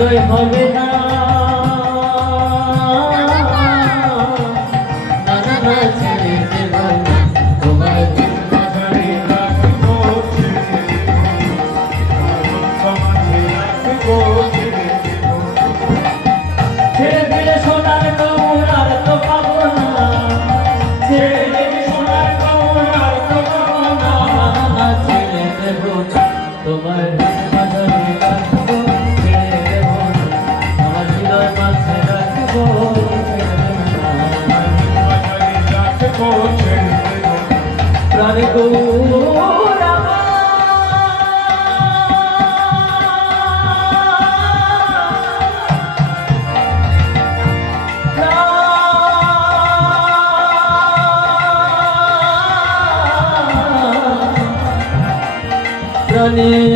হৃদয় হবে না ছেড়ে দেব না তোমার ছেড়ে দিলে সোনার কৌর আর তো পাবো না ছেড়ে দিলে সোনার কৌর আর তো পাবো না ছেড়ে দেব না তোমার মাঝারে রাখবো ছেড়ে দেব না আমার হৃদয় মাঝে রাখবো প্রাণ গৌর প্রাণে